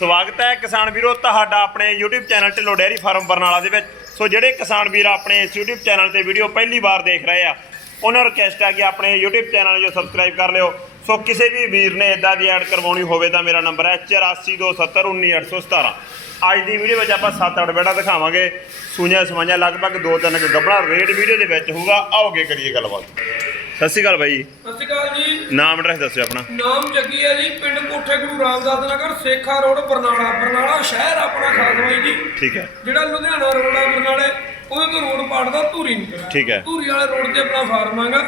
ਸਵਾਗਤ ਹੈ ਕਿਸਾਨ ਵੀਰੋ, ਤੁਹਾਡਾ ਆਪਣੇ YouTube channel Dhillon dairy farm Barnala ਦੇ ਵਿੱਚ। ਸੋ ਜਿਹੜੇ ਕਿਸਾਨ ਵੀਰ ਆਪਣੇ ਇਸ YouTube ਚੈਨਲ ਤੇ ਵੀਡੀਓ ਪਹਿਲੀ ਵਾਰ ਦੇਖ ਰਹੇ ਆ, ਉਹਨਾਂ ਨੂੰ ਰਿਕਵੈਸਟ ਹੈ ਕਿ ਆਪਣੇ YouTube ਚੈਨਲ ਨੂੰ ਸਬਸਕ੍ਰਾਈਬ ਕਰ ਲਿਓ। ਸੋ ਕਿਸੇ ਵੀ ਵੀਰ ਨੇ ਇਦਾਂ ਦੀ ਐਡ ਕਰਵਾਉਣੀ ਹੋਵੇ ਤਾਂ ਮੇਰਾ ਨੰਬਰ ਹੈ 8427191817 ਅੱਜ ਦੀ ਵੀਡੀਓ ਵਿੱਚ ਆਪਾਂ 7-8 ਬੇੜਾ ਦਿਖਾਵਾਂਗੇ। ਸੂਈਆਂ ਸਮਾਈਆਂ ਲਗਭਗ 2-3 ਗੱਬੜਾ ਰੇਟ ਵੀਡੀਓ ਦੇ ਵਿੱਚ ਹੋਊਗਾ। ਆਓਗੇ ਕਰੀਏ ਗੱਲਬਾਤ। ਸਤਿ ਸ਼੍ਰੀ ਅਕਾਲ ਬਾਈ। ਸਤਿ ਸ਼੍ਰੀ ਅਕਾਲ ਜੀ। ਨਾਮ ਐਡਰੈਸ ਦੱਸਿਓ ਆਪਣਾ। ਨਾਮ ਜੱਗੀ ਹੈ ਜੀ ਪਿੰਡ ਕੋਠੇ ਗੁਰੂ ਰਾਮਦਾਸ ਨਗਰ ਸੇਖਾ ਰੋਡ ਬਰਨਾਲਾ। ਬਰਨਾਲਾ ਸ਼ਹਿਰ ਆਪਣਾ ਖਾਸ ਬਾਈ ਜੀ। ਠੀਕ ਹੈ। ਜਿਹੜਾ ਲੁਧਿਆਣਾ ਰੋਡ ਆ ਬਰਨਾਲੇ ਉਹਦੇ ਤੋਂ ਰੋਡ ਪਾੜਦਾ ਧੂਰੀ ਨੂੰ। ਠੀਕ ਹੈ। ਧੂਰੀ ਵਾਲੇ ਰੋਡ ਤੇ ਆਪਣਾ ਫਾਰਮ ਹੈਗਾ।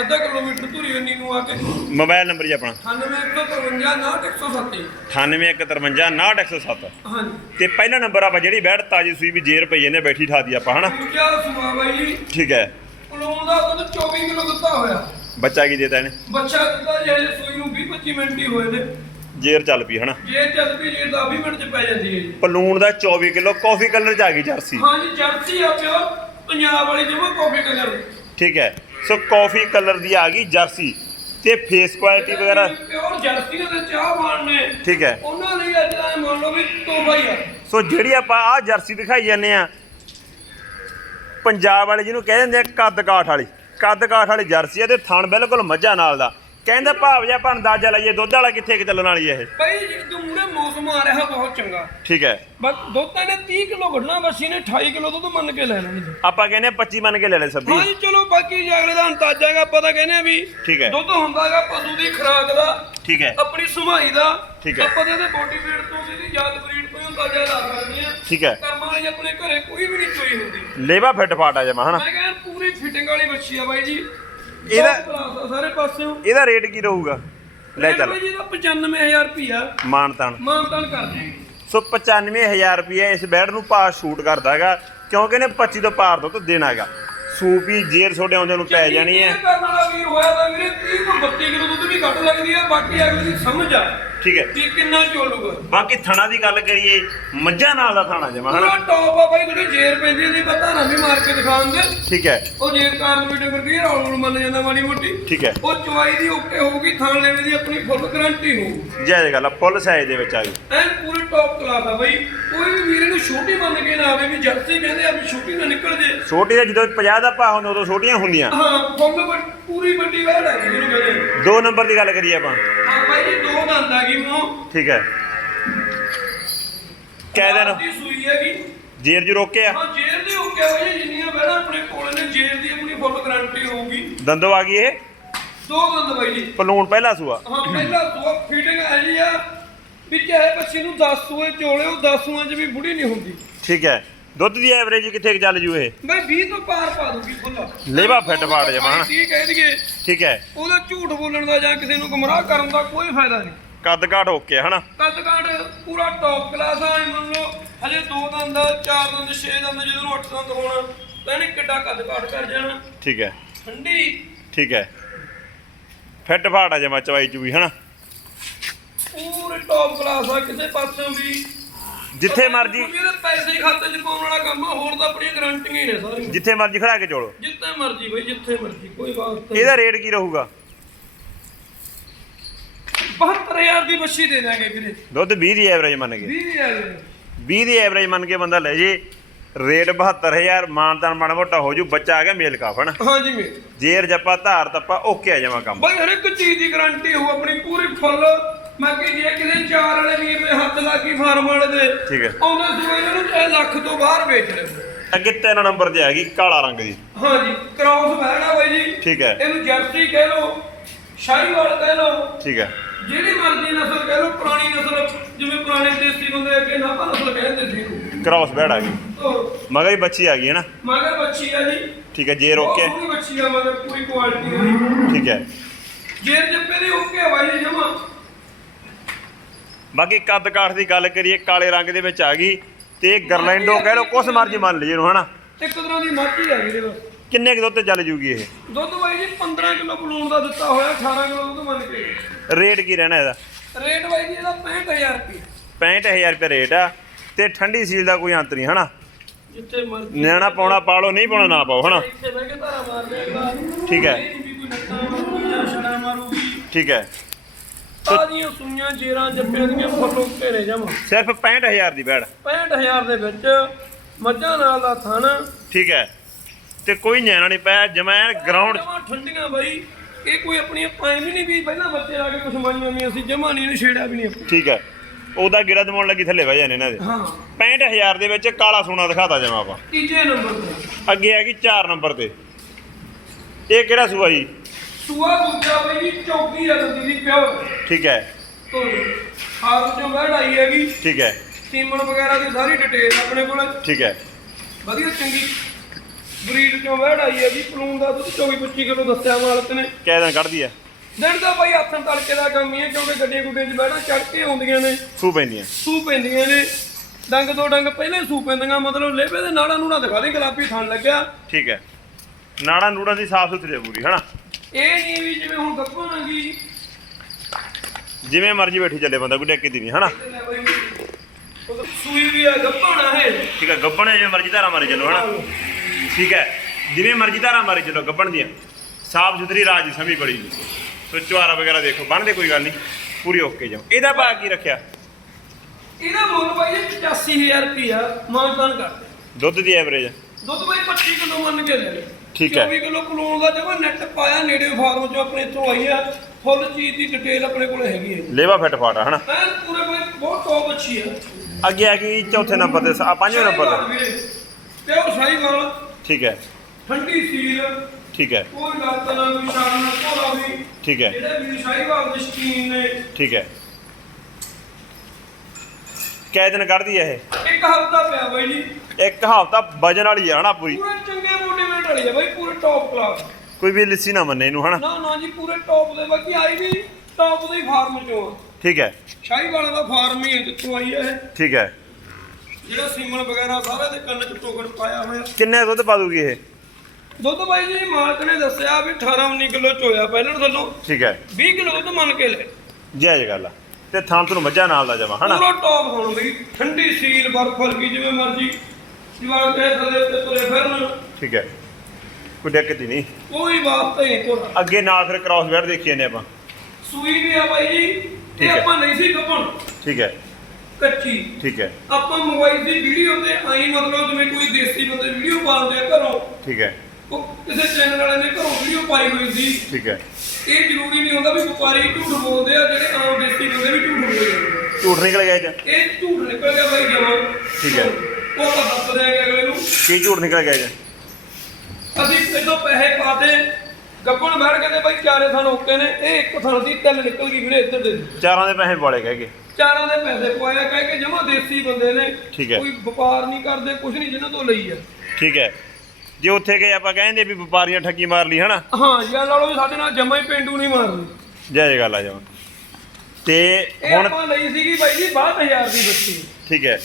ਅੱਧਾ ਕਿਲੋਮੀਟਰ ਧੂਰੀ ਵੰਨੀ ਨੂੰ ਆ ਕੇ। ਮੋਬਾਈਲ ਨੰਬਰ ਜੀ ਆਪਣਾ। 9153 9815596107 ਹਾਂਜੀ। ਤੇ ਪਹਿਲਾ ਨੰਬਰ ਆਪਾਂ ਜਿਹੜੀ ਬੈਠ ਤਾਜੀ ਸੂਈ ਵੀ ਜੇਰ ਪਈ ਇਹਨੇ ਬੈਠੀ ਠਾਦੀ ਆਪਾਂ ਹਨਾ? ਦੂਜਾ ਸੁਆ ਬਾਈ ਜੀ। ਠੀਕ ਹੈ। ਪਲੋਂ ਦਾ ਦੁੱਧ 24 ਕਿਲੋ ਦਿੱਤਾ ਹੋਇਆ। ਬੱਚਾ ਕੀ ਦੇਤਾ ਇਹਨੇ? ਬੱਚਾ ਦਿੱਤਾ ਜੇ ਹਜੇ ਸੂਈ ਨੂੰ 20 25 ਮਿੰਟ ਹੀ ਹੋਏ ਨੇ। ਜੇਰ ਚੱਲ ਪਈ ਹਨਾ? ਜੇ ਚੱਲ ਪਈ ਜੇ ਤਾਂ 20 ਮਿੰਟ ਚ ਪੈ ਜਾਂਦੀ ਹੈ ਜੀ। ਪਲੂਣ ਦਾ 24 ਕਿਲੋ ਕਾਫੀ ਕਲਰ ਚ ਆ ਗਈ ਜਰਸੀ। ਹਾਂਜੀ ਜਰਸੀ ਆ ਪਿਓ। ਪੰਜਾਬ ਵਾਲੀ ਜਮਾ ਕਾਫੀ ਕਲਰ। ਠੀਕ ਹੈ। ਸੋ ਕਾਫੀ ਕਲਰ ਦੀ ਆ ਗਈ ਜਰਸੀ ਤੇ ਫੇਸ ਕੁਆਲਿਟੀ ਵਗੈਰਾ। ਪਿਓਰ ਜਰਸੀ ਦੇ ਚਾਹ ਨੇ। ਠੀਕ ਹੈ। ਉਹਨਾਂ ਲਈ ਅੱਜ ਮੰਨ ਲਓ ਵੀ ਤੋਹਫਾ ਹੀ ਆ। ਸੋ ਜਿਹੜੀ ਆਪਾਂ ਆ ਜਰਸੀ ਦਿਖਾਈ ਜਾਂਦੇ ਆ ਪੰਜਾਬ ਵਾਲੇ ਜਿਹਨੂੰ ਕਹਿ ਦਿੰਦੇ ਆ ਕੱਦ ਕਾਠ ਵਾਲੀ ਕੱਦ ਕਾਠ ਵਾਲੀ ਜਰਸੀ ਆ ਤੇ ਥਣ ਬਿਲਕੁਲ ਮੱਝਾਂ ਨਾਲ ਦਾ। ਕਹਿੰਦਾ ਭਾਵ ਜੇ ਆਪਾਂ ਅੰਦਾਜ਼ਾ ਲਾਈਏ ਦੁੱਧ ਵਾਲਾ ਕਿੱਥੇ ਕਿ ਚੱਲਣ ਵਾਲੀ ਹੈ ਇਹ? ਭਾਈ ਜਦੋਂ ਮੂਰੇ ਮੌਸਮ ਆ ਰਿਹਾ ਬਹੁਤ ਚੰਗਾ। ਠੀਕ ਹੈ। ਬਸ ਦੁੱਧ ਤਾਂ ਇਹਨੇ 30 ਕਿਲੋ ਕੱਢਣਾ ਬਸ ਇਹਨੇ 28 ਕਿਲੋ ਦੁੱਧ ਮੰਨ ਕੇ ਲੈ ਲੈਣੀ ਆਪਾਂ ਕਹਿੰਦੇ ਆ 25 ਮੰਨ ਕੇ ਲੈ ਲੈ ਸੱਦੀ ਹਾਂਜੀ ਚਲੋ ਬਾਕੀ ਜੇ ਅਗਲੇ ਦਾ ਅੰਦਾਜ਼ਾ ਹੈਗਾ ਪਤਾ ਕਹਿੰਦੇ ਆ ਵੀ ਠੀਕ ਹੈ। ਦੁੱਧ ਹੁੰਦਾ ਹੈਗਾ ਪਸ਼ੂ ਦੀ ਖੁਰਾਕ ਦਾ ਠੀਕ ਹੈ। ਆਪਣੀ ਸਮਾਈ ਦਾ। ਠੀਕ ਹੈ। ਆਪਾਂ ਤੇ ਇਹਦੇ ਬੋਡੀ weight ਤੋਂ ਇਹਦੀ ਯਾਦ ਤੋਂ ਠੀਕ ਹੈ। ਕਰਮਾਂ ਵਾਲੀ ਆਪਣੇ ਘਰੇ ਕੋਈ ਵੀ ਨਹੀਂ ਚੋਈ ਹੁੰਦੀ। ਲੇਵਾ ਫਿੱਟ ਫਾਟ ਆ ਜਮਾ ਹਨਾ? ਮੈਂ ਕਹਿੰਦਾ ਪੂਰੀ ਫਿਟਿੰਗ ਵਾਲੀ ਬੱਚੀ ਆ ਬਾਈ ਜੀ। ਇਹਦਾ- ਸਾਰੇ ਪਾਸਿਓਂ। ਇਹਦਾ ਰੇਟ ਕੀ ਰਹੂਗਾ? ਲੈ ਚੱਲ। ਜੀ ਦਾ 95000 ਰੁਪਿਆ ਮਾਨਤਾਨ ਮਾਨਤਾਨ ਕਰ ਦੇ। ਸੋ 95000 ਰੁਪਏ ਇਸ ਬੈਡ ਨੂੰ ਪਾਸ ਸ਼ੂਟ ਕਰਦਾ ਹੈਗਾ ਕਿਉਂਕਿ ਇਹਨੇ 25 ਤੋਂ ਪਾਰ ਤੋਂ ਦੇਣਾ ਹੈਗਾ। ਸੂਪੀ ਜੇਰ ਛੋਟੇ ਆਉਂਦੇ ਨੂੰ ਪੈ ਜਾਣੀ ਹੈ। ਕਰਨ ਵੀਰ ਹੋਇਆ ਤਾਂ ਵੀਰੇ 30 ਤੋਂ 32 ਕਿਲੋ ਦੁੱਧ ਵੀ ਘੱਟ ਲੱਗਦੀ ਆ ਬਾਕੀ ਅਗਲੇ ਦੀ ਸਮਝ ਆ। ਠੀਕ ਹੈ। ਵੀ ਕਿੰਨਾ ਚੋਲੂਗਾ। ਬਾਕੀ ਥਣਾ ਦੀ ਗੱਲ ਕਰੀਏ ਮੱਝਾਂ ਨਾਲ ਦਾ ਥਾਣਾ ਜਮਾ ਪੂਰਾ ਹਨਾ ਟੌਪ ਆ ਬਾਈ ਜਿਹੜੀ ਜੇਰ ਪੈਂਦੀ ਆ, ਨਹੀਂ ਪਤਾ ਨਾ ਵੀ ਮਾਰ ਕੇ ਦਿਖਾਉਣ ਦੇ। ਠੀਕ ਹੈ। ਉਹ ਜੇਰ ਕਾਰਨ ਵੀ ਡੰਗਰ ਦੀ ਰੌਲ ਨੂੰ ਮੰਨ ਜਾਂਦਾ ਮਾੜੀ ਮੋਟੀ। ਠੀਕ ਹੈ। ਉਹ ਚਵਾਈ ਦੀ ਓਕੇ ਹੋਊਗੀ ਥਾਣ ਲੈਵੇ ਦੀ ਆਪਣੀ ਫੁੱਲ ਗਾਰੰਟੀ ਹੋਊ ਜੈ ਗੱਲ ਆ ਫੁੱਲ ਸਾਈਜ਼ ਦੇ ਵਿੱਚ ਆ ਗਈ। ਐਨ ਪੂਰੀ ਟੌਪ ਕਲਾਸ ਆ ਬਾਈ। ਕੋਈ ਛੋਟੀ ਮੰਨ ਕੇ ਨਾ ਆਵੇ ਵੀ ਜਰਸੀ ਕਹਿੰਦੇ ਆ ਵੀ ਛੋਟੀ ਨਾ ਨਿਕਲ ਜੇ। ਛੋਟੀ ਦਾ ਜਦੋਂ 50 ਦਾ ਭਾਅ ਹੁੰਦਾ ਉਦੋਂ ਛੋਟੀਆਂ ਹੁੰਦੀਆਂ। ਹਾਂ ਫੁੱਲ ਵੱਡ- ਪੂਰੀ ਵੱਡੀ ਵੈੜ ਹੈ ਜਿਹਨੂੰ ਕਹਿੰਦੇ। ਦੋ ਨੰਬਰ ਦੀ ਗੱਲ ਕਰੀਏ ਆਪਾਂ। ਹਾਂ ਬਾਈ ਜੀ ਦੋ ਦੰਦ ਆ ਗਈ ਮੂੰਹ। ਠੀਕ ਹੈ। ਕਹਿ ਦੇਣ। ਦੀ ਸੂਈ ਹੈਗੀ। ਜੇਰ ਜੂ ਰੋਕਿਆ। ਹਾਂ ਜੇਰ ਦੀ ਹੋ ਗਿਆ ਬਾਈ ਜਿੰਨੀਆਂ ਵੈੜਾਂ ਆਪਣੇ ਕੋਲ ਨੇ ਜੇਰ ਦੀ ਆਪਣੀ ਫੁੱਲ ਗਾਰੰਟੀ ਹੋਊਗੀ। ਦੰਦੋ ਆ ਗਈ ਇਹ? ਦੋ ਦੰਦ ਜੀ। ਪਲੂਣ ਪਹਿਲਾ ਸੂਆ। ਹਾਂ ਪਹਿਲਾ ਦੋ ਫੀਟਿੰਗ ਜੀ ਆ। ਵੀ ਚਾਹੇ ਬੱਚੀ ਨੂੰ 10 ਸੂਏ ਚੋਲੇ ਉਹ 10 ਸੂਆਂ 'ਚ ਵੀ ਬੁੜੀ ਨਹੀਂ ਹੁੰਦੀ। ਠੀਕ ਹੈ। ਦੁੱਧ ਦੀ ਐਵਰੇਜ ਕਿੱਥੇ ਕੁ ਚੱਲ ਜੂ ਇਹ? ਮੈਂ 20 ਤੋਂ ਪਾਰ ਪਾ ਦੂੰਗੀ ਫੁੱਲ। ਲੇਵਾ ਫਿੱਟ ਫਾੜ ਜਾਵਾਂ, ਹਨਾ। ਠੀਕ ਕਹਿ ਦਈਏ। ਠੀਕ ਹੈ। ਉਹਦਾ ਝੂਠ ਬੋਲਣ ਦਾ ਜਾਂ ਕਿਸੇ ਨੂੰ ਗੁੰਮਰਾਹ ਕਰਨ ਦਾ ਕੋਈ ਫਾਇਦਾ ਨਹੀਂ। ਕੱਦ ਕਾਠ ਓਕੇ ਹਨਾ? ਕੱਦ ਕਾਠ ਪੂਰਾ ਟੌਪ ਕਲਾਸ ਆ ਮੰਨ ਲਓ ਹਜੇ ਦੋ ਦੰਦ ਚਾਰ ਦੰਦ ਛੇ ਦੰਦ ਜਦੋਂ ਨੂੰ ਅੱਠ ਦੰਦ ਹੋਣਾ ਤਾਂ ਇਹਨੇ ਕਿੱਡਾ ਕੱਦ ਕਾਠ ਕਰ ਜਾਣਾ। ਠੀਕ ਹੈ। ਠੰਡੀ। ਠੀਕ ਹੈ। ਫਿੱਟ ਫਾੜ ਆ ਜਮਾ ਚਵਾਈ ਚੂਈ ਹਨਾ? ਟੌਪ ਕਲਾਸ ਆ ਕਿਸੇ ਪਾਸਿਓਂ ਵੀ। ਜਿੱਥੇ ਮਰਜ਼ੀ ਇਹਦੇ ਪੈਸੇ ਖਾਤੇ 'ਚ ਪਾਉਣ ਵਾਲਾ ਕੰਮ ਆ ਹੋਰ ਤਾਂ ਆਪਣੀਆਂ ਗਰੰਟੀਆਂ ਹੀ ਨੇ ਸਾਰੀਆਂ। ਜਿੱਥੇ ਮਰਜ਼ੀ ਖੜਾ ਕੇ ਚੋਲੋ। ਜਿੱਥੇ ਮਰਜ਼ੀ ਬਈ ਜਿੱਥੇ ਮਰਜ਼ੀ ਕੋਈ ਬਾਤ ਨਹੀਂ। ਇਹਦਾ ਰੇਟ ਕੀ ਰਹੂਗਾ? 72000 ਦੀ ਬੱਚੀ ਦੇ ਦਾਂਗੇ ਵੀਰੇ। ਦੁੱਧ 20 ਦੀ ਐਵਰੇਜ ਮੰਨ ਕੇ 20000 20 ਦੀ ਐਵਰੇਜ ਮੰਨ ਕੇ ਬੰਦਾ ਲੈ ਜੇ। ਰੇਟ 72000 ਮਾਨਤਾਨ ਮਾੜਾ ਮੋਟਾ ਹੋ ਜੂ ਬੱਚਾ ਆ ਗਿਆ ਮੇਲ ਕਾਫ ਹਨਾ ਹਾਂਜੀ ਮੇ ਜੇਰ ਜੱਪਾ ਧਾਰ ਤੱਪਾ ਓਕੇ ਆ ਜਾਵਾ ਕੰਮ। ਬਈ ਹਰ ਇੱਕ ਚੀਜ਼ ਦੀ ਗਾਰੰਟੀ ਹੋ ਆਪਣੀ ਪੂਰੀ ਫੁੱਲ ਮੈਂ ਕਿ ਜੇ ਕਿਸੇ ਚਾਰ ਵਾਲੇ ਵੀਰ ਦੇ ਹੱਥ ਲੱਗੀ ਫਾਰਮ ਵਾਲੇ ਦੇ ਠੀਕ ਹੈ। ਆਉਂਦੇ ਸੂਏ ਇਹਨਾਂ ਨੂੰ ਚਾਹੇ ਲੱਖ ਤੋਂ ਬਾਹਰ ਵੇਚ ਲੈ ਅੱਗੇ ਤਿੰਨ ਨੰਬਰ ਤੇ ਆ ਗਈ ਕਾਲਾ ਰੰਗ ਦੀ। ਹਾਂਜੀ ਕ੍ਰਾਸ ਬੈਣਾ ਬਾਈ ਜੀ। ਠੀਕ ਹੈ। ਇਹਨੂੰ ਜਰਸੀ ਕਹਿ ਲਓ ਸ਼ਾਹੀਵਾਲ ਕਹਿ ਲਓ। ਠੀਕ ਹੈ। ਜਿਹੜੀ ਮਰਜ਼ੀ ਨਸਲ ਕਹਿ ਲਓ ਪੁਰਾਣੀ ਨਸਲ ਜਿਵੇਂ ਪੁਰਾਣੇ ਦੇਸੀ ਹੁੰਦੇ ਅੱਗੇ ਨਾਪਾ ਨਸਲ ਕਹਿੰਦੇ ਸੀ ਇਹਨੂੰ। ਕ੍ਰਾਸ ਬੈੜ ਆ ਗਈ। ਮਗਰ ਹੀ ਬੱਚੀ ਆ ਗਈ ਹੈ ਨਾ? ਮਗਰ ਬੱਚੀ ਆ ਜੀ। ਠੀਕ ਹੈ ਬਹੁਤ ਸੋਹਣੀ ਬੱਚੀ ਆ ਮਗਰ ਪੂਰੀ ਕੁਆਲਿਟੀ ਦੀ ਠੀਕ ਹੈ। ਜੇਰ ਜੱਪੇ ਦੀ ਓਕੇ ਆ ਬਾਈ ਜੀ ਜਮਾ। ਬਾਕੀ ਕੱਦ ਕਾਠ ਦੀ ਗੱਲ ਕਰੀਏ ਕਾਲੇ ਰੰਗ ਦੇ ਵਿੱਚ ਆ ਗਈ ਤੇ ਗਰਲੈਂਡੋ ਕਹਿ ਲਓ ਕੁਛ ਮਰਜ਼ੀ ਮੰਨ ਲਈਏ ਇਹਨੂੰ ਹਨਾ? ਇੱਕ ਤਰ੍ਹਾਂ ਦੀ ਮਾਝੀ ਆ ਵੀਰੇ ਬਸ ਕਿੰਨੇ ਕੁ ਦੁੱਧ ਤੇ ਚੱਲ ਜੂਗੀ ਇਹ? ਦੁੱਧ ਬਾਈ ਜੀ 15 ਕਿਲੋ ਬਲੂਨ ਦਾ ਦਿੱਤਾ ਹੋਇਆ 18 ਕਿਲੋ ਦੁੱਧ ਮੰਨ ਕੇ। ਰੇਟ ਕੀ ਰਹਿਣਾ ਇਹਦਾ? ਰੇਟ ਬਾਈ ਜੀ ਇਹਦਾ 65000 ਰੁਪਏ। 65000 ਰੁਪਏ ਰੇਟ ਆ ਤੇ ਠੰਡੀ ਸੀਲ ਦਾ ਕੋਈ ਅੰਤ ਨਹੀਂ ਹਨਾ? ਜਿੱਥੇ ਮਰਜ਼ੀ ਨਿਆਣਾ ਪਾਉਣਾ ਪਾਲੋ ਨਹੀਂ ਪਾਉਣਾ ਨਾ ਪਾਓ ਹਨਾ? ਠੀਕ ਹੈ। ਠੀਕ ਹੈ। ਤਾਜ਼ੀਆਂ ਸੁਈਆਂ ਜੇਰਾਂ ਜੱਪਿਆਂ ਦੀਆਂ ਫੋਟੋ ਘੇਰੇ ਜਾਵਾਂ। ਸਿਰਫ 65000 ਦੀ ਬੈੜ 65000 ਦੇ ਵਿੱਚ ਮੱਝਾਂ ਨਾਲ ਦਾ ਥਣ। ਠੀਕ ਹੈ। ਤੇ ਕੋਈ ਨਿਆਣਾ ਨਹੀਂ ਪਿਆ ਜਮੈਂ ਗਰਾਊਂਡ ਜਮਾਂ ਠੰਡੀਆਂ ਬਾਈ। ਇਹ ਕੋਈ ਆਪਣੀਆਂ ਪਾਈ ਵੀ ਨਹੀਂ ਵੀ ਪਹਿਲਾਂ ਬੱਚੇ ਲਾ ਕੇ ਕੁਛ ਮਾਈਆਂ ਵੀ ਅਸੀਂ ਜਮਾ ਨਹੀਂ ਇਹਨੂੰ ਛੇੜਿਆ ਵੀ ਨਹੀਂ। ਠੀਕ ਹੈ। ਉਹਦਾ ਗੇੜਾ ਦਮਾਉਣ ਲੱਗੀ ਥੱਲੇ ਬਹਿ ਜਾਣੇ ਇਹਨਾਂ ਦੇ। ਹਾਂ। 65000 ਦੇ ਵਿੱਚ ਕਾਲਾ ਸੋਨਾ ਦਿਖਾਤਾ ਜਮਾ ਆਪਾਂ। ਤੀਜੇ ਨੰਬਰ ਤੇ। ਅੱਗੇ ਹੈਗੀ 4 ਨੰਬਰ ਤੇ। ਇਹ ਕਿਹੜਾ ਸੂਆ ਜੀ? ਸੂਆ ਦੂਜਾ ਬਾਈ ਜੀ ਚੌਕੀ ਆ ਦੰਦੀ ਦੀ ਪਿਓ। ਠੀਕ ਹੈ। ਤੋਂ ਹਾਰ ਚੋਂ ਬੈਠ ਆਈ ਹੈਗੀ। ਠੀਕ ਹੈ। ਸੀਮਨ ਵਗੈਰਾ ਦੀ ਸਾਰੀ ਡਿਟੇਲ ਆਪਣੇ ਕੋਲ। ਠੀਕ ਹੈ। ਵਧੀਆ ਚੰਗੀ। ਬਰੀਡ ਚੋਂ ਬੈਠ ਆਈ ਹੈਗੀ ਪਲੂਨ ਦਾ ਦੁੱਧ 24 25 ਕਿਲੋ ਦੱਸਿਆ ਮਾਲਕ ਨੇ। ਕਿਹ ਦਿਨ ਕੱਢਦੀ ਆ ਦਿਨ ਦਾ ਬਾਈ ਹੱਥਾਂ ਤੜਕੇ ਦਾ ਕੰਮ ਹੀ ਹੈ ਕਿਉਂਕਿ ਗੱਡੀਆਂ ਗੁੱਡੀਆਂ 'ਚ ਬਹਿਣਾ ਚੜ ਕੇ ਆਉਂਦੀਆਂ ਨੇ। ਸੂ ਪੈਂਦੀਆਂ। ਸੂ ਪੈਂਦੀਆਂ ਨੇ। ਡੰਗ ਦੋ ਡੰਗ ਪਹਿਲੇ ਸੂ ਪੈਂਦੀਆਂ ਮਤਲਬ ਲੇਬੇ ਦੇ ਨਾੜਾ ਨੂੜਾ ਦਿਖਾ ਦੇ ਗੁਲਾਬੀ ਥਣ ਲੱਗਿਆ। ਠੀਕ ਹੈ। ਨਾੜਾ ਨੂੜਾ ਦੀ ਸਾਫ਼ ਸੁਥਰੀ ਪੂਰੀ ਹਨਾ ਇਹ ਨਹੀਂ ਵੀ ਜਿਵੇਂ ਹੁਣ ਗੱਪਾਂ ਨੰਗੀ ਜਿਵੇਂ ਮਰਜ਼ੀ ਬੈਠੀ ਚੱਲੇ ਬੰਦਾ ਕੋਈ ਡੱਕੀ ਦੀ ਨਹੀਂ ਹਨਾ? ਸੂਈ ਵੀ ਆ ਗੱਪਾਂ ਨਾ ਹੈ ਠੀਕ ਹੈ ਗੱਬਣ ਜਿਵੇਂ ਮਰਜ਼ੀ ਧਾਰਾ ਮਾਰੀ ਚੱਲੋ ਹਨਾ? ਠੀਕ ਹੈ ਜਿਵੇਂ ਮਰਜ਼ੀ ਧਾਰਾ ਮਾਰੀ ਚੱਲੋ ਗੱਬਣ ਦੀਆਂ। ਸਾਫ਼ ਸੁਥਰੀ ਰਾਜ ਸਮੀ ਬੜੀ। ਜੀ ਸੋ ਚੁਆਰਾ ਵਗੈਰਾ ਦੇਖੋ ਬਣਦੇ ਕੋਈ ਗੱਲ ਨਹੀਂ ਪੂਰੀ ਓਕੇ ਜਾਓ। ਇਹਦਾ ਭਾਅ ਕੀ ਰੱਖਿਆ? ਇਹਦਾ ਮੁੱਲ ਬਾਈ ਜੀ 85000 ਰੁਪਿਆ ਮਾਨਦਾਨ ਕਰਦੇ। ਦੁੱਧ ਦੀ ਐਵਰੇਜ ਦੁੱਧ ਬਾਈ 25 ਕਿਲੋ ਮੰਨ ਕੇ ਲੈ ਲਓ। ਠੀਕ ਹੈ। 24 ਕਿਲੋ ਕਲੋਨ ਦਾ ਜਮਾ ਨੈਟ ਪਾਇਆ ਨੇੜੇ ਫਾਰਮ ਚੋਂ ਆਪਣੇ ਇੱਥੋਂ ਆਈ ਆ। ਫੁੱਲ ਚੀਜ਼ ਦੀ ਡਿਟੇਲ ਆਪਣੇ ਕੋਲ ਹੈਗੀ ਹੈ ਲੇਵਾ ਫਿੱਟ ਫਾਟਾ ਹਨਾ? ਐਨ ਪੂਰੇ ਬਾਈ ਬਹੁਤ ਟੌਪ ਅੱਛੀ ਆ। ਅੱਗੇ ਆ ਗਈ ਚੌਥੇ ਨੰਬਰ ਤੇ ਆ ਪੰਜਵੇਂ ਨੰਬਰ ਤੇ। ਤੇ ਉਹ ਸਾਈ ਵਾਲ ਠੀਕ ਹੈ। ਠੰਡੀ ਸੀਲ। ਠੀਕ ਹੈ। ਕੋਈ ਲੱਤ ਨਾ ਕੋਈ ਸ਼ਾਨ ਨਾ ਕੋਲਾ ਵੀ ਠੀਕ ਹੈ। ਜਿਹੜੇ ਵੀ ਸਾਈ ਵਾਲ ਦੇ ਸ਼ਕੀਨ ਨੇ। ਠੀਕ ਹੈ। ਕੈ ਦਿਨ ਕੱਢਦੀ ਹੈ ਇਹ? ਇੱਕ ਹਫਤਾ ਪਿਆ ਬਾਈ ਜੀ। ਇੱਕ ਹਫ਼ਤਾ ਵਜਨ ਵਾਲੀ ਆ ਹਨਾ ਪੂਰੀ? ਪੂਰੇ ਵਾਲੀ ਆ ਬਾਈ ਪੂਰੇ ਟੌਪ ਕਲਾਸ ਕੋਈ ਵੀ ਲਿੱਸੀ ਨਾ ਮੰਨੇ ਇਹਨੂੰ ਹਨਾ? ਨਾ ਨਾ ਜੀ ਪੂਰੇ ਟੌਪ ਦੇ। ਬਾਕੀ ਆਈ ਵੀ ਟੌਪ ਦੇ ਫਾਰਮ ਚੋਂ। ਆ ਠੀਕ ਹੈ। ਸ਼ਾਹੀ ਵਾਲਾ ਦਾ ਫਾਰਮ ਹੀ ਹੈ ਜਿੱਥੋਂ ਆਈ ਹੈ ਇਹ। ਠੀਕ ਹੈ। ਜਿਹੜਾ ਸੀਮਨ ਵਗੈਰਾ ਸਾਰਾ ਦੇ ਕੰਨ ਚ ਟੋਕਨ ਪਾਇਆ ਹੋਇਆ। ਕਿੰਨੇ ਦੁੱਧ ਪਾ ਦੂਗੀ ਇਹ? ਦੁੱਧ ਬਾਈ ਜੀ ਮਾਲਕ ਨੇ ਦੱਸਿਆ ਵੀ 18 19 ਕਿਲੋ ਚ ਹੋਇਆ ਪਹਿਲਾਂ ਥੱਲੋਂ। ਠੀਕ ਹੈ। 20 ਕਿਲੋ ਦੁੱਧ ਮੰਨ ਕੇ ਲੈ। ਜਾਇਜ਼ ਗੱਲ ਆ ਤੇ ਥਾਂ ਤੁਹਾਨੂੰ ਮੱਝਾਂ ਨਾਲ ਦਾ ਜਮਾ ਹਨਾ? ਪੂਰਾ ਟੌਪ ਹੋਣ ਬਈ ਠੰਡੀ ਸੀਲ ਬਰਫ ਵਰਗੀ ਜਿਵੇਂ ਮਰਜ਼ੀ। ਜਵਾਨ ਦੇ ਥੱਲੇ ਉੱਤੇ ਤੁਰੇ ਫਿਰਨ। ਠੀਕ ਹੈ। ਕੋਈ ਦਿੱਕਤ ਹੀ ਨਹੀਂ। ਕੋਈ ਵਾਸਤਾ ਹੀ ਨਹੀਂ ਕੋਲ ਅੱਗੇ ਨਾਲ ਫਿਰ ਕ੍ਰਾਸ ਬੈਡ ਦੇਖੀ ਜਾਂਦੇ ਆਪਾਂ। ਸੂਈ ਵੀ ਆ ਬਾਈ ਜੀ ਠੀਕ ਇਹ ਹੈ। ਆਪਾਂ ਨਹੀਂ ਸੀ ਗੱਪਣ ਠੀਕ ਹੈ। ਕੱਚੀ। ਠੀਕ ਹੈ। ਆਪਾਂ ਮੋਬਾਈਲ ਦੀ ਵੀਡੀਓ ਤੇ ਆਈ ਮਤਲਬ ਜਿਵੇਂ ਕੋਈ ਦੇਸੀ ਬੰਦੇ ਵੀਡੀਓ ਪਾਉਂਦੇ ਆ ਘਰੋਂ। ਠੀਕ ਹੈ। ਉਹ ਕਿਸੇ ਚੈਨਲ ਵਾਲੇ ਨੇ ਘਰੋਂ ਵੀਡੀਓ ਪਾਈ ਹੋਈ ਸੀ। ਠੀਕ ਹੈ। ਇਹ ਜ਼ਰੂਰੀ ਨਹੀਂ ਹੁੰਦਾ ਵੀ ਵਪਾਰੀ ਝੂਠ ਬੋਲਦੇ ਆ ਜਿਹੜੇ ਆਮ ਦੇਸੀ ਬੰਦੇ ਵੀ ਝੂਠ ਬੋਲਦੇ ਆ। ਝੂਠ ਨਿਕਲ ਗਿਆ ਜੀ ਇਹ ਝੂਠ ਨਿਕਲ ਗਿਆ ਬਾਈ ਜਮਾਂ। ਠੀਕ ਹੈ। ਉਹ ਆਪਾਂ ਦੱਸ ਦਿਆਂਗੇ ਅਗਲੇ ਨੂੰ। ਕੀ ਝੂਠ ਨਿਕਲ ਗਿਆ ਜੀ ਅਸੀਂ ਇਹਦੋਂ ਪੈਸੇ ਪਾਤੇ ਗੱਪਣ ਬੈਠ ਕੇ ਤੇ ਬਾਈ ਚਾਰੇ ਥਣ ਓਕੇ ਨੇ ਇਹ ਇੱਕ ਥਣ ਦੀ ਤਿੰਨ ਨਿਕਲ ਗਈ ਵੀਰੇ ਇੱਧਰ ਦੇ। ਚਾਰਾਂ ਦੇ ਪੈਸੇ ਵਾਲੇ ਕਹਿ ਗਏ ਚਾਰਾਂ ਦੇ ਪੈਸੇ ਪਵਾਇਆ ਕਹਿ ਕੇ ਜਮਾ ਦੇਸੀ ਬੰਦੇ ਨੇ। ਠੀਕ ਹੈ। ਕੋਈ ਵਪਾਰ ਨਹੀਂ ਕਰਦੇ ਕੁਝ ਨਹੀਂ ਜਿਨ੍ਹਾਂ ਤੋਂ ਲਈ ਆ ਠੀਕ ਹੈ। ਜੇ ਉੱਥੇ ਗਏ ਆਪਾਂ ਕਹਿੰਦੇ ਵੀ ਵਪਾਰੀਆਂ ਠੱਗੀ ਮਾਰ ਲਈ ਹਨਾ? ਹਾਂ ਯਾਰ ਨਾਲੋਂ ਵੀ ਸਾਡੇ ਨਾਲ ਜਮਾ ਹੀ ਪਿੰਡੂ ਨਹੀਂ ਮਾਰਦੇ। ਜਾਇਜ਼ ਗੱਲ ਆ ਜਮਾ ਤੇ ਇਹ ਹੁਣ ਆਪਾਂ ਲਈ ਸੀਗੀ ਬਾਈ ਜੀ 62000 ਦੀ ਬੱਚੀ ਠੀਕ ਹੈ।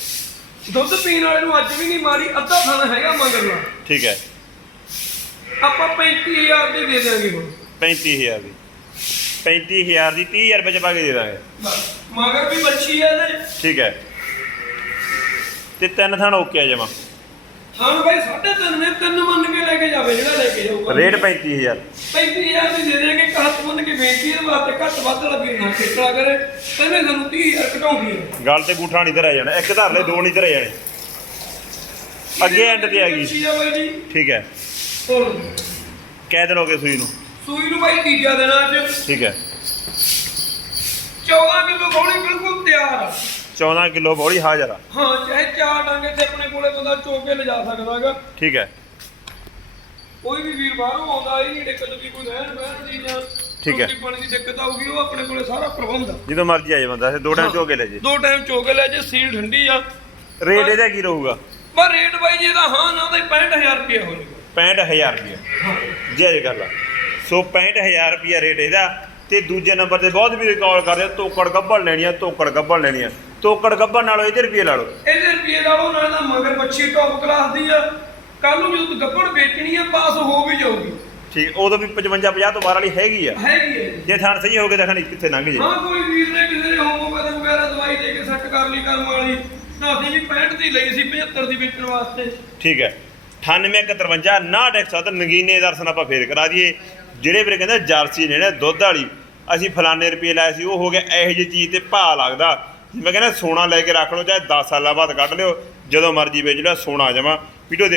ਦੁੱਧ ਪੀਣ ਵਾਲੇ ਨੂੰ ਅੱਜ ਵੀ ਨਹੀਂ ਮਾਰੀ ਅੱਧਾ ਥਾਣਾ ਹੈਗਾ ਮਗਰਲਾ। ਠੀਕ ਹੈ। ਆਪਾਂ 35000 ਦੀ ਦੇ ਦਿਆਂਗੇ ਹੁਣ। 35000 ਦੀ। 35000 ਦੀ 30000 ਰੁਪਏ ਚ ਪਾ ਕੇ ਦੇ ਦਾਂਗੇ। ਮਗਰ ਵੀ ਬੱਚੀ ਹੈ ਇਹਦੇ। ਠੀਕ ਹੈ। ਤੇ ਤਿੰਨ ਥਾਣ ਓਕੇ ਆ ਜਮਾ। ਹਾਂ ਬਾਈ ਸਾਢੇ ਤਿੰਨ ਨੇ ਤਿੰਨ ਮੰਨ ਕੇ ਲੈ ਕੇ ਜਾਵੇ ਜਿਹੜਾ ਲੈ ਕੇ ਜਾਊਗਾ। ਰੇਟ 35000 35000 ਦੀ ਦੇ ਇੱਕ ਹੱਥ ਮੰਨ ਕੇ ਬੇਨਤੀ ਦੇ ਵਾਸਤੇ ਘੱਟ ਵੱਧ ਲੱਗੇ ਨਾ ਕਿਤਰਾ ਕਰੇ। ਕਹਿੰਦੇ ਸਾਨੂੰ 30000 ਘਟਾਉਂਦੀ ਹੈ। ਗੱਲ ਤੇ ਗੂਠਾ ਨਹੀਂ ਧਰਿਆ ਜਾਣਾ ਇੱਕ ਧਰ ਲੈ ਦੋ ਨਹੀਂ ਧਰੇ ਜਾਣੇ। ਅੱਗੇ end ਤੇ ਆ ਗਈ। ਬੱਚੀ ਆ ਠੀਕ ਹੈ। ਹੋਰ ਕਹਿ ਦਿਨ ਹੋ ਗਏ ਸੂਈ ਨੂੰ? ਸੂਈ ਨੂੰ ਬਾਈ ਤੀਜਾ ਦਿਨ ਅੱਜ। ਠੀਕ ਹੈ। 14 ਕਿਲੋ ਗੋਲੀ ਬਿਲਕੁਲ ਤਿਆਰ ਆ। 14 ਕਿਲੋ ਬੋਲੀ ਹਾਜ਼ਰ ਆ। ਹਾਂ ਚਾਹੇ ਚਾਰ ਡਾਂਗੇ ਤੇ ਆਪਣੇ ਕੋਲੇ ਬੰਦਾ ਚੋਕ ਕੇ ਲਿਜਾ ਸਕਦਾ ਹੈਗਾ। ਠੀਕ ਹੈ। ਕੋਈ ਵੀ ਵੀਰ ਬਾਹਰੋਂ ਆਉਂਦਾ ਇਹ ਨਹੀਂ ਦਿੱਕਤ ਵੀ ਕੋਈ ਰਹਿਣ ਬਹਿਣ ਦੀ ਜਾਂ ਠੀਕ ਹੈ। ਪਾਣੀ ਦੀ ਦਿੱਕਤ ਆਊਗੀ ਉਹ ਆਪਣੇ ਕੋਲੇ ਸਾਰਾ ਪ੍ਰਬੰਧ ਆ। ਜਦੋਂ ਮਰਜ਼ੀ ਆ ਜਾਏ ਬੰਦਾ ਦੋ ਟਾਈਮ ਚੋ ਕੇ ਲੈ ਜੇ। ਦੋ ਟਾਈਮ ਚੋਕ ਲੈ ਜੇ ਸੀਲ ਠੰਡੀ ਆ। ਰੇਟ ਇਹਦਾ ਕੀ ਰਹੂਗਾ? ਪਰ ਰੇਟ ਬਾਈ ਜੀ ਦਾ ਹਾਂ ਨਾ ਦਾ 65000 ਰੁਪਏ ਹੋ ਜਾਊਗਾ। 65000 ਰੁਪਏ ਜੈ ਗੱਲ ਆ ਸੋ 65000 ਰੁਪਏ ਰੇਟ ਇਹਦਾ। ਤੇ ਦੂਜੇ ਨੰਬਰ ਤੇ ਬਹੁਤ ਵੀ ਕਾਲ ਕਰਦੇ ਆ, ਤੋਕੜ ਗੱਬੜ ਲੈਣੀ ਆ ਤੋਕੜ ਗੱਬੜ ਲੈਣੀ ਆ। ਤੋਕੜ ਗੱਬੜ ਨਾਲੋਂ ਇਹਦੇ ਰੁਪਏ ਲਾ ਲਓ। ਇਹਦੇ ਰੁਪਏ ਲਾ ਲਓ ਨਾਲੇ ਤਾਂ ਮਗਰ ਬੱਚੀ ਟੌਪ ਕਲਾਸ ਦੀ ਆ। ਕੱਲ ਨੂੰ ਜਦੋਂ ਗੱਬੜ ਵੇਚਣੀ ਆ ਪਾਸ ਹੋ ਵੀ ਜਾਊਗੀ। ਠੀਕ ਉਦੋਂ ਵੀ 55 50 ਤੋਂ ਬਾਹਰ ਵਾਲੀ ਹੈਗੀ ਆ। ਹੈਗੀ ਹੈ ਜੀ। ਜੇ ਥਾਣ ਸਹੀ ਹੋ ਗਿਆ ਤਾਂ ਖਣੀ ਕਿੱਥੇ ਲੰਘ ਜੇ। ਹਾਂ ਕੋਈ ਵੀਰ ਨੇ ਕਿਸੇ ਨੇ ਹੋਮੋਪੈਥੀ ਵਗੈਰਾ ਦਵਾਈ ਦੇ ਕੇ ਸੈੱਟ ਕਰ ਲਈ ਕਰਮ ਵਾਲੀ ਤਾਂ ਅਸੀਂ ਵੀ 65 ਦੀ ਲਈ ਸੀ 75 ਦੀ ਵੇਚਣ ਵਾਸਤੇ। ਠੀਕ ਹੈ। 9853 61 ਨਗੀਨੇ ਦਰਸ਼ਨ ਆਪਾਂ ਫੇਰ ਕਰਾ ਦਈਏ। ਜਿਹੜੇ ਵੀਰੇ ਕਹਿੰਦੇ ਜਰਸੀ ਨੇ ਦੁੱਧ ਵਾਲੀ, ਅਸੀਂ ਫਲਾਣੇ ਰੁਪਏ ਲਾਇਆ ਸੀ, ਉਹ ਹੋ ਗਿਆ ਇਹੋ ਜਿਹੀ ਚੀਜ਼ ਤੇ ਭਾਅ ਲੱਗਦਾ। ਜਿਵੇਂ ਕਹਿੰਦਾ ਸੋਨਾ ਲੈ ਕੇ ਰੱਖ ਲਓ, ਚਾਹੇ 10 ਸਾਲਾਂ ਬਾਅਦ ਕੱਢ ਲਿਓ, ਜਦੋਂ ਮਰਜ਼ੀ ਵੇਚ ਲਿਓ, ਸੋਨਾ ਜਮਾ। ਵੀਡੀਓ